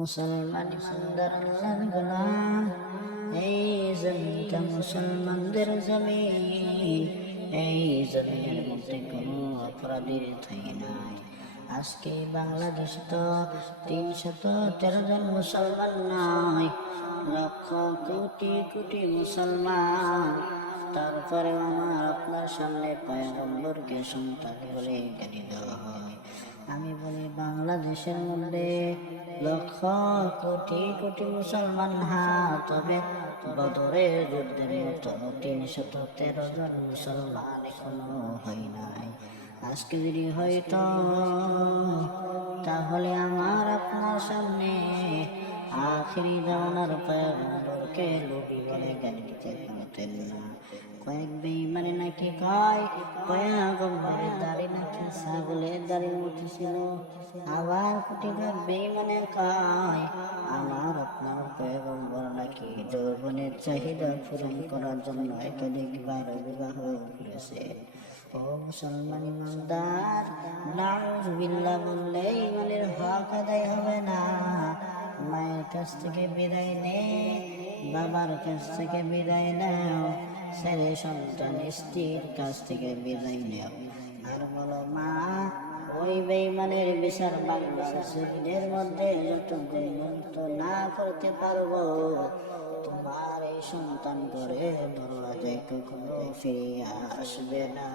মুসলমান ইমানদার আল্লাহর গোলাম, এই জমিনটা মুসলমানদের জমিন। এই জমিনের মধ্যে কোনো অপরাধীর ঠাঁই নাই। আজকে বাংলাদেশ তো 313 জন মুসলমান নয়, লক্ষ কোটি কোটি মুসলমান। তারপরে আমার আপনার সামনে পয়গম্বরকে সন্তান বলে গালি দেওয়া হয়। আমি বলি বাংলাদেশের মধ্যে লক্ষ কোটি কোটি মুসলমান, তবে বদরের যুদ্ধের মতো 313 জন মুসলমান এখনো হয় নাই। আজকে যদি হয়তো, তাহলে আমার আপনার সামনে আখিরি জামানার পয়গম্বরকে লোভী বলে গালি দিতে পারতেন না। কয়েক বেঈমানে নাকি কয় পয়গম্বরের দাড়ি নাকি ছাগলের দাড়ির মতো ছিল। আবার কোটিবার বেঈমানে কয় আমার আপনার পয়গম্বর নাকি যৌবনের চাহিদা পূরণ করার জন্য একাধিকবার বিবাহ করেছে। ও মুসলমান ইমানদার, নাউযুবিল্লাহ বললে ইমানের হক আদায় হবে না। মায়ের কাছ থেকে বিদায় নে, বাবার কাছ থেকে বিদায় নাও, ছেলে সন্তান স্ত্রীর কাছ থেকে বিদায় নেও, আর বলো মা ওই বেঈমানের বিচার বাংলাদেশের মধ্যে যতক্ষণ মুক্ত না করতে পারবো, তোমার এই সন্তান করে দরওয়াজায় কখনো ফিরে আসবে না।